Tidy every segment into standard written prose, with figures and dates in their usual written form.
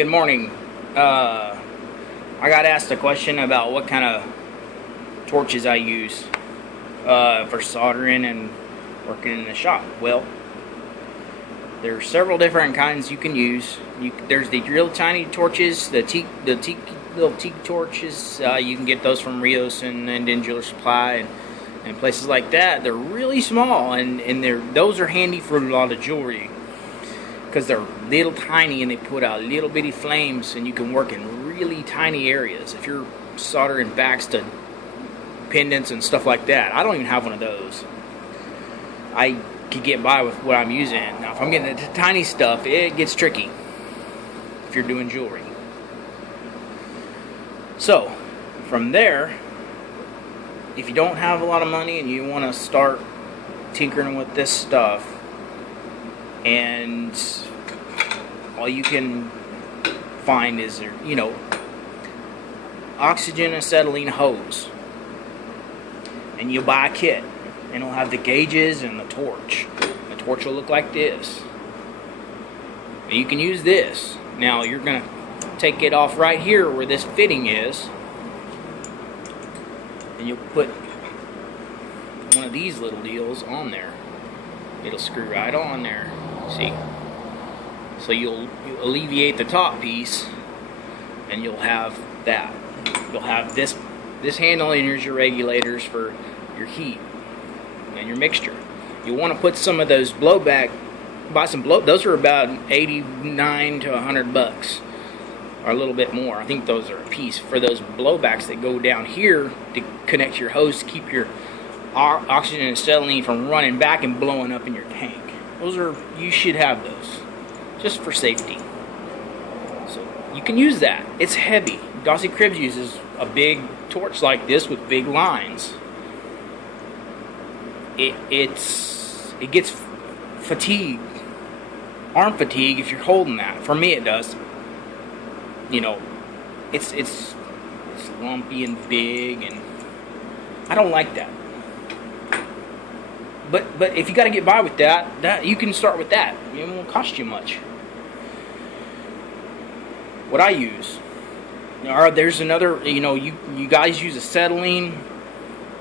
Good morning. I got asked a question about what kind of torches I use for soldering and working in the shop. Well, there's several different kinds you can use. There's the real tiny torches, the little teak torches. You can get those from Rios and Dealer Supply and places like that. They're really small, and those are handy for a lot of jewelry because they're little tiny and they put out little bitty flames, and you can work in really tiny areas. If you're soldering backs to pendants and stuff like that, I don't even have one of those. I could get by with what I'm using. Now, if I'm getting into tiny stuff, it gets tricky if you're doing jewelry. So, from there, if you don't have a lot of money and you want to start tinkering with this stuff, and all you can find is, oxygen acetylene hose, and you'll buy a kit, and it'll have the gauges and the torch. The torch will look like this. And you can use this. Now you're gonna take it off right here where this fitting is, and you'll put one of these little deals on there. It'll screw right on there. See? So you'll alleviate the top piece, and you'll have that. You'll have this handle, and here's your regulators for your heat and your mixture. You want to put some of those blowback. Buy some blow. Those are about $89 to $100, or a little bit more. I think those are a piece for those blowbacks that go down here to connect your hose to keep your oxygen and acetylene from running back and blowing up in your tank. You should have those, just for safety. So you can use that. It's heavy. Dossie Cribs uses a big torch like this with big lines. It gets fatigue, arm fatigue, if you're holding that. For me, it does. It's lumpy and big, and I don't like that. But if you got to get by with that you can start with that. It won't cost you much. What I use, there's another. You guys use acetylene,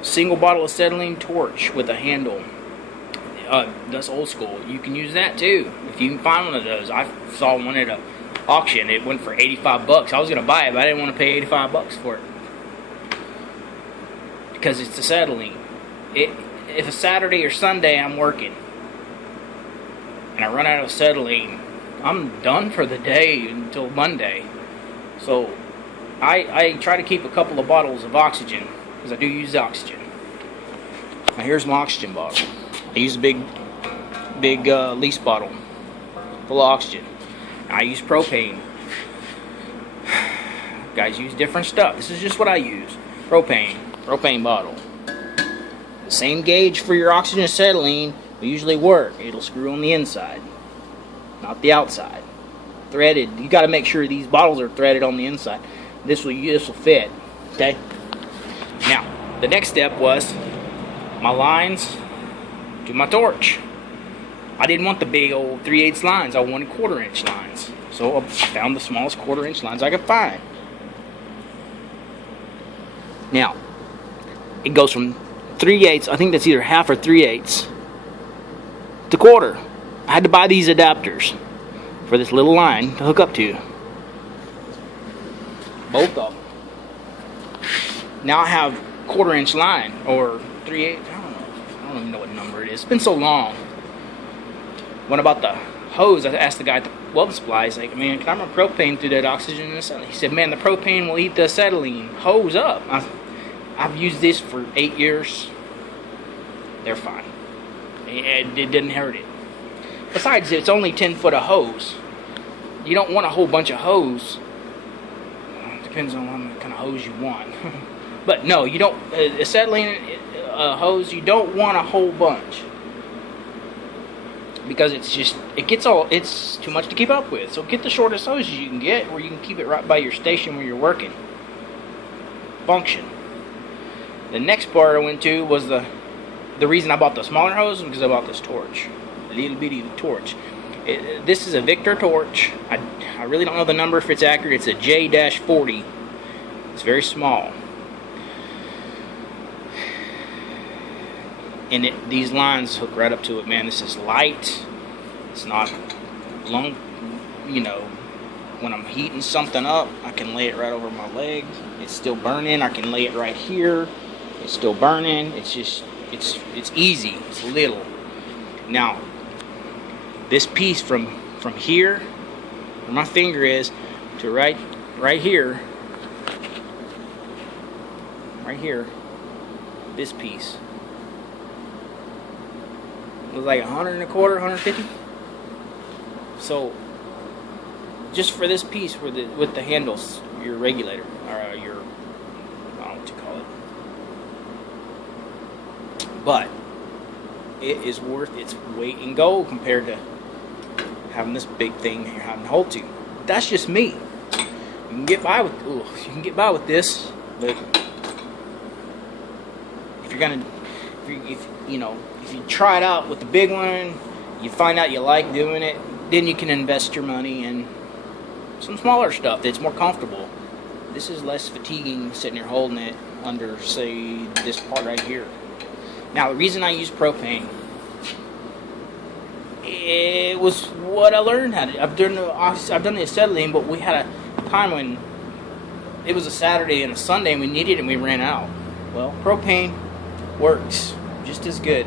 single bottle acetylene torch with a handle. That's old school. You can use that too if you can find one of those. I saw one at an auction. It went for $85. I was gonna buy it, but I didn't want to pay $85 for it because it's acetylene. If a Saturday or Sunday I'm working and I run out of acetylene, I'm done for the day until Monday. So I try to keep a couple of bottles of oxygen, because I do use oxygen. Now here's my oxygen bottle. I use a big lease bottle full of oxygen. I use propane. Guys use different stuff. This is just what I use. Propane bottle. The same gauge for your oxygen acetylene will usually work. It'll screw on the inside, not the outside. Threaded. You got to make sure these bottles are threaded on the inside. This will fit. Okay. Now the next step was my lines to my torch. I didn't want the big old 3/8 lines. I wanted 1/4 inch lines. So I found the smallest 1/4 inch lines I could find. Now it goes from 3/8, I think that's either half or 3/8 to 1/4. I had to buy these adapters for this little line to hook up to. Both of them. Now I have 1/4 inch line, or 3/8. I don't even know what number it is. It's been so long. What about the hose? I asked the guy at the welding supply. He's like, "Man, can I run propane through that oxygen and acetylene?" He said, "Man, the propane will eat the acetylene hose up." I've used this for 8 years. They're fine. It didn't hurt it. Besides, it's only 10 foot of hose. You don't want a whole bunch of hose. Depends on what kind of hose you want. But no, you don't. Acetylene hose, you don't want a whole bunch, because it's too much to keep up with. So get the shortest hose you can get, where you can keep it right by your station where you're working. Function. The next part I went to was the reason I bought the smaller hose, because I bought this torch, a little bitty torch. This is a Victor torch. I really don't know the number if it's accurate. It's a J-40. It's very small. And these lines hook right up to it, man. This is light. It's not long, you know, when I'm heating something up, I can lay it right over my legs. It's still burning. I can lay it right here. It's still burning. It's just, it's easy. It's little. Now, this piece from here, where my finger is, to right here, this piece was like 100 and a quarter, 150. So just for this piece with the handles, your regulator, or your, I don't know what you call it, but it is worth its weight in gold compared to having this big thing that you're having to hold to. That's just me. You can get by with this, but if you're gonna, if you try it out with the big one, you find out you like doing it, then you can invest your money in some smaller stuff that's more comfortable. This is less fatiguing sitting here holding it under, say, this part right here. Now, the reason I use propane, it was what I learned how to. I've done the acetylene, but we had a time when it was a Saturday and a Sunday and we needed it and we ran out. Well, propane works just as good.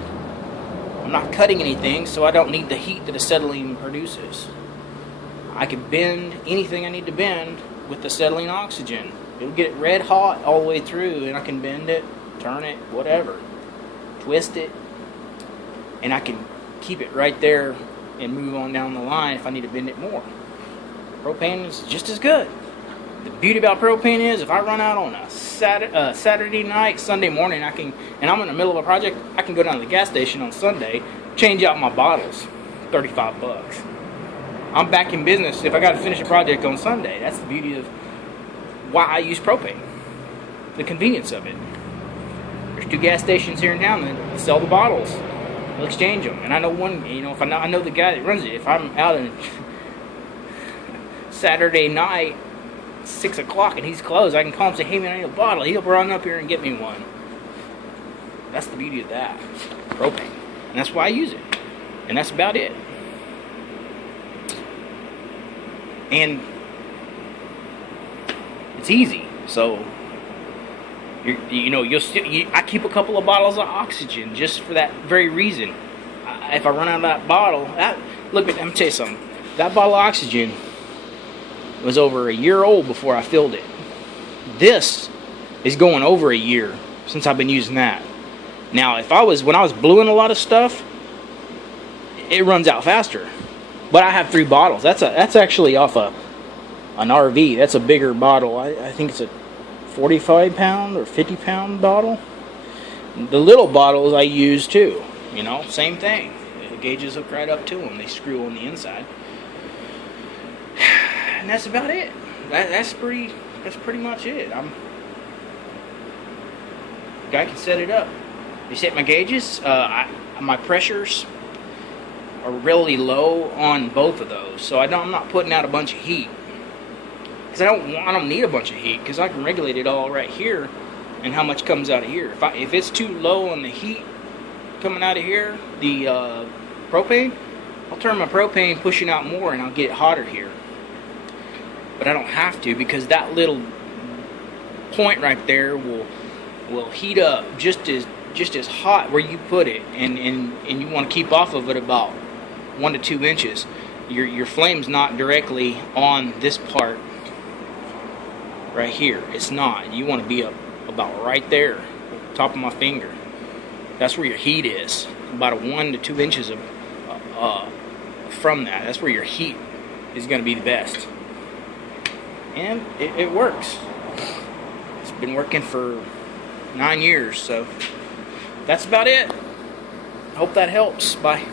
I'm not cutting anything, so I don't need the heat that acetylene produces. I can bend anything I need to bend with acetylene oxygen. It'll get it red hot all the way through, and I can bend it, turn it, whatever, twist it, and I can keep it right there and move on down the line if I need to bend it more. Propane is just as good. The beauty about propane is if I run out on a Saturday night, Sunday morning, and I'm in the middle of a project, I can go down to the gas station on Sunday, change out my bottles, $35. I'm back in business if I got to finish a project on Sunday. That's the beauty of why I use propane. The convenience of it. There's 2 gas stations here in town that sell the bottles. They'll exchange them. And I know one, if I know the guy that runs it. If I'm out on Saturday night, 6 o'clock, and he's closed, I can call him and say, hey man, I need a bottle. He'll run up here and get me one. That's the beauty of that. Propane. And that's why I use it. And that's about it. And it's easy. So I keep a couple of bottles of oxygen just for that very reason. If I run out of that bottle, let me tell you something. That bottle of oxygen was over a year old before I filled it. This is going over a year since I've been using that. Now, when I was bluing a lot of stuff, it runs out faster. But I have 3 bottles. That's actually off an RV. That's a bigger bottle. I think it's a 45-pound or 50-pound bottle. The little bottles I use too. Same thing. The gauges hook right up to them. They screw on the inside. And that's about it. That's pretty much it. Guy can set it up. They set my gauges. My pressures are really low on both of those, so I'm not putting out a bunch of heat, because I don't need a bunch of heat, because I can regulate it all right here and how much comes out of here. If it's too low on the heat coming out of here, the propane, I'll turn my propane pushing out more and I'll get it hotter here. But I don't have to, because that little point right there will heat up just as hot where you put it, and you want to keep off of it about 1 to 2 inches. Your flame's not directly on this part right here. It's not. You want to be about right there, top of my finger. That's where your heat is. About 1 to 2 inches from that. That's where your heat is going to be the best. And it works. It's been working for 9 years, so that's about it. Hope that helps. Bye.